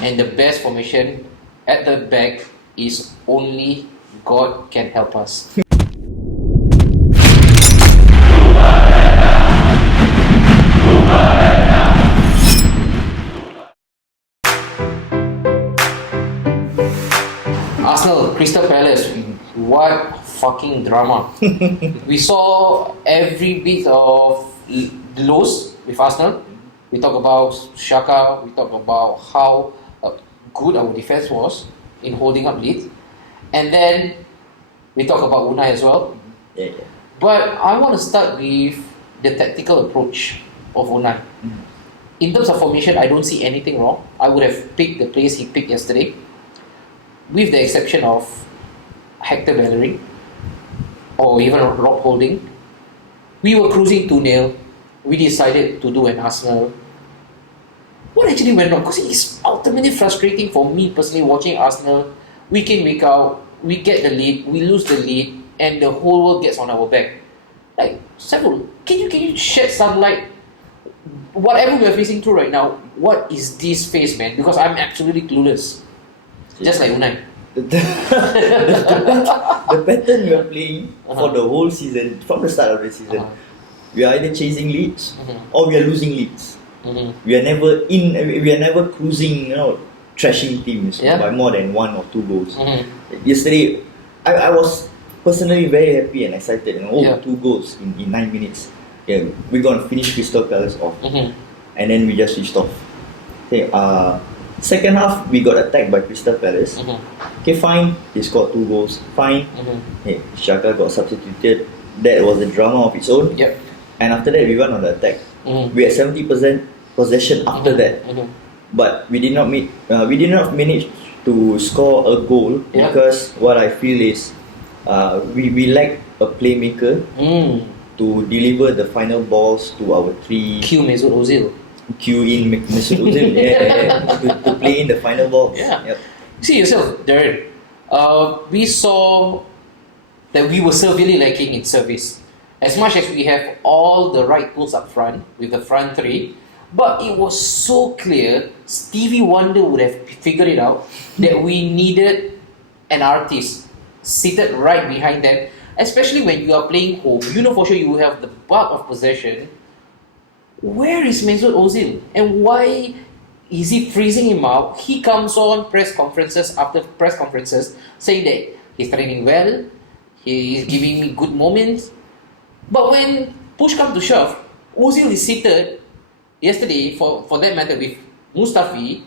and the best formation at the back is only God can help us. Arsenal, Crystal Palace, what fucking drama. We saw every bit of lows with Arsenal. We talk about Xhaka, we talk about how good our defense was in holding up leads. And then we talk about Unai as well. Yeah. But I want to start with the tactical approach of Unai. In terms of formation, I don't see anything wrong. I would have picked the players he picked yesterday, with the exception of Hector Bellerin or even Rob Holding. We were cruising 2-0. We decided to do an Arsenal. What actually went wrong? Because it's ultimately frustrating for me personally watching Arsenal week in, week out. We get the lead, we lose the lead, and the whole world gets on our back. Like, Samuel, can you shed some light? Whatever we're facing through right now, what is this phase, man? Because I'm absolutely clueless. Just like Unai. The pattern we are playing for the whole season, from the start of the season, we are either chasing leads or we are losing leads. We are never cruising, trashing teams by more than 1 or 2 goals. Yesterday, I was personally very happy and excited. 2 goals in 9 minutes. Yeah, we're gonna finish Crystal Palace off, and then we just switched off. Okay, second half we got attacked by Crystal Palace. Okay, fine. He scored 2 goals. Fine. Hey, Xhaka got substituted. That was a drama of its own. Yep. And after that, we went on the attack. We had 70% possession after that, but we did not manage to score a goal because what I feel is we lack a playmaker to deliver the final balls to our 3. Cue Mesut Ozil. Cue in Mesut Ozil, to play in the final balls. Yep. See yourself, Darren. We saw that we were severely lacking in service. As much as we have all the right tools up front with the front 3, but it was so clear, Stevie Wonder would have figured it out, that we needed an artist seated right behind them, especially when you are playing home. You know for sure you will have the bulk of possession. Where is Mesut Ozil? And why is he freezing him out? He comes on press conferences after press conferences saying that he's training well, he is giving me good moments. But when push comes to shove, Ozil is seated yesterday, for that matter, with Mustafi.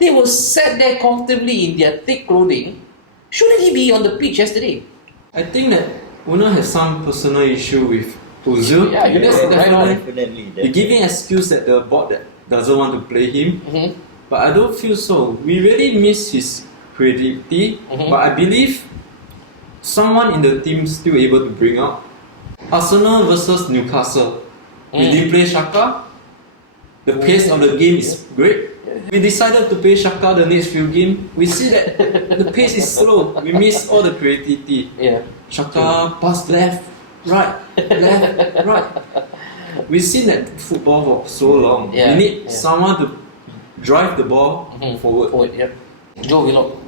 They were sat there comfortably in their thick clothing. Shouldn't he be on the pitch yesterday? I think that Unai has some personal issue with Ozil. Yeah, definitely. You're giving excuse that the board that doesn't want to play him, but I don't feel so. We really miss his creativity, but I believe someone in the team still able to bring out. Arsenal versus Newcastle. We didn't play Xhaka. The pace of the game is great. We decided to play Xhaka the next few games. We see that the pace is slow. We miss all the creativity. Xhaka pass left, right. We've seen that football for so long. We need someone to drive the ball forward. Joe Willock.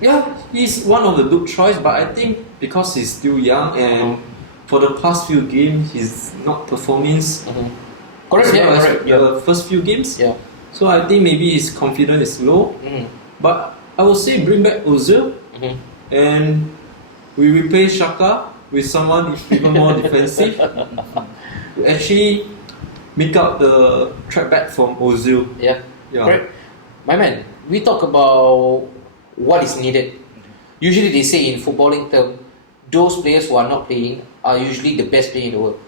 Yeah, he's one of the good choice, but I think because he's still young and for the past few games he's not performing Correct. The first few games. So I think maybe his confidence is low. But I would say bring back Ozil and we replace Xhaka with someone even more defensive to actually make up the track back from Ozil. Correct. My man, we talk about what is needed. Usually they say in footballing term, those players who are not playing are usually the best player in the world.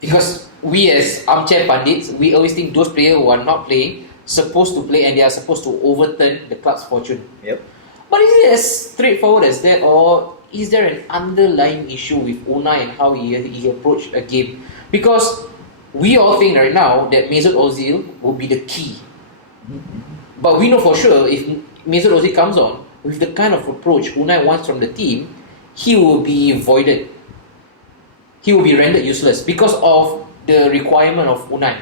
Because we as armchair pundits, we always think those players who are not playing supposed to play and they are supposed to overturn the club's fortune. But is it as straightforward as that, or is there an underlying issue with Unai and how he approached a game? Because we all think right now that Mesut Ozil will be the key. But we know for sure if Mesut Ozil comes on with the kind of approach Unai wants from the team, he will be voided. He will be rendered useless because of the requirement of Unai.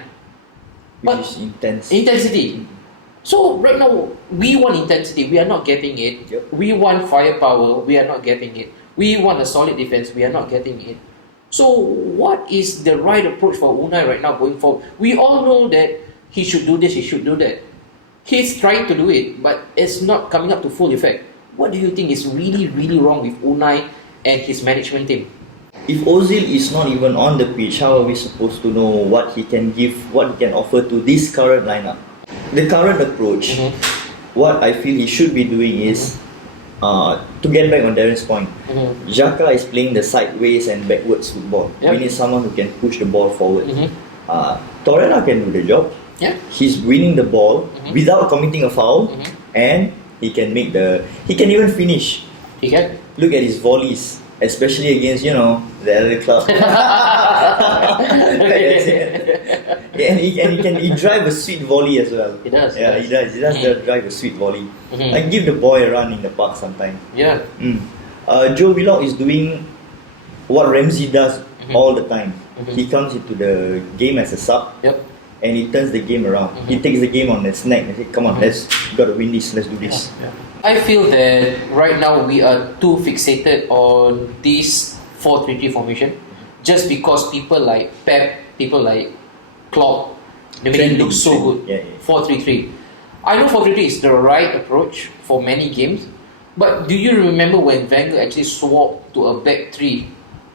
Which is intense. Intensity. So right now, we want intensity, we are not getting it. Yep. We want firepower, we are not getting it. We want a solid defense, we are not getting it. So what is the right approach for Unai right now going forward? We all know that he should do this, he should do that. He's trying to do it, but it's not coming up to full effect. What do you think is really, really wrong with Unai and his management team? If Ozil is not even on the pitch, how are we supposed to know what he can give, what he can offer to this current lineup? The current approach, what I feel he should be doing is, to get back on Darren's point, Xhaka is playing the sideways and backwards football. Yep. We need someone who can push the ball forward. Torreira can do the job. Yeah. He's winning the ball without committing a foul, and he can even finish. He can. Look at his volleys, especially against the other club. And he drive a sweet volley as well. He does. Yeah, he does. He does drive a sweet volley. Like give the boy a run in the park sometime. Yeah. Joe Willock is doing what Ramsey does all the time. He comes into the game as a sub. Yep. And he turns the game around. He takes the game on the snack and says, "Come on, let's gotta win this. Let's do this." Yeah. I feel that right now we are too fixated on this 4-3-3 formation, just because people like Pep, people like Klopp, they make it look so good. Yeah. 4-3-3. I know 4-3-3 is the right approach for many games, but do you remember when Wenger actually swapped to a back three?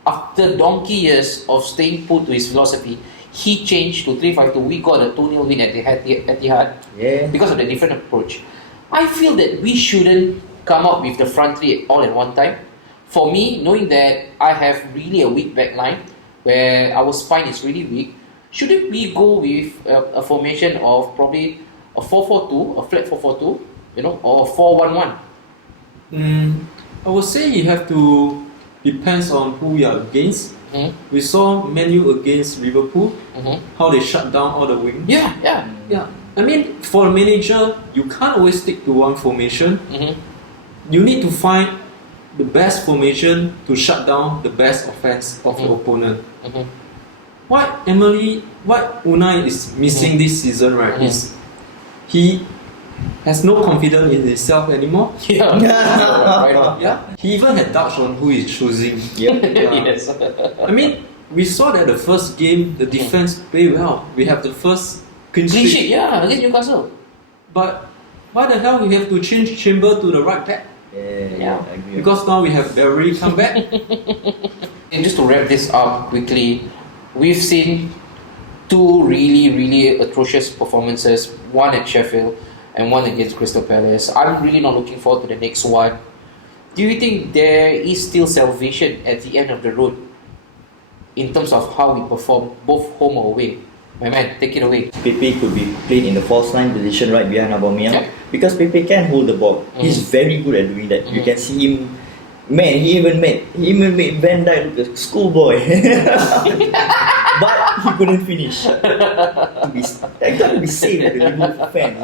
After donkey years of staying put to his philosophy, he changed to 3-5-2. We got a 2-0 win at Etihad because of the different approach. I feel that we shouldn't come up with the front three all at one time. For me, knowing that I have really a weak back line, where our spine is really weak, shouldn't we go with a formation of probably a 4-4-2, a flat 4-4-2, or 4-1-1? I would say you have to depends on who you are against. We saw Man U against Liverpool, how they shut down all the wings. Yeah. I mean, for a manager, you can't always stick to one formation. You need to find the best formation to shut down the best offense of the opponent. What Unai is missing this season, right, is he has no confidence in himself anymore. He even had doubts on who he's choosing. Yes. I mean, we saw that the first game, the defense played well. We have the first clean sheet. Against Newcastle. But why the hell you have to change Chamber to the right back? Yeah, I agree. Because now we have Emery come back. And just to wrap this up quickly, we've seen two really, really atrocious performances, one at Sheffield and one against Crystal Palace. I'm really not looking forward to the next one. Do you think there is still salvation at the end of the road in terms of how we perform, both home or away? My man, take it away. Pepe could be played in the false nine position right behind Aubameyang, because Pepe can hold the ball. He's very good at doing that. You can see him. Man, he even made Van Dijk look a schoolboy. But he couldn't finish. I gotta be safe with the Liverpool fan.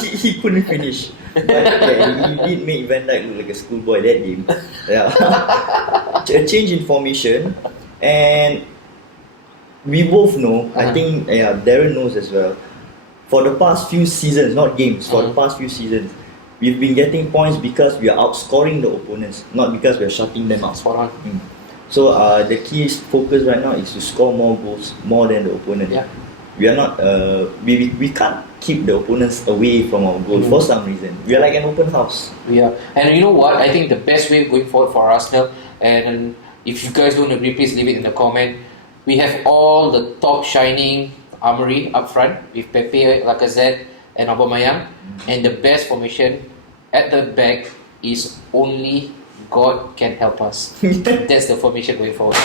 He couldn't finish. But he did make Van Dijk look like a schoolboy that game. A change in formation, and we both know. I think Darren knows as well. For the past few seasons, not games. For the past few seasons, we've been getting points because we are outscoring the opponents, not because we are shutting them out. Spot on. So the key focus right now is to score more goals, more than the opponent. Yeah. We are not. We can't keep the opponents away from our goal for some reason. We are like an open house. We are. And you know what? I think the best way going forward for Arsenal, and if you guys don't agree, please leave it in the comment. We have all the top shining armory up front with Pepe, Lacazette, and Aubameyang, and the best formation at the back is only God can help us. That's the formation going forward.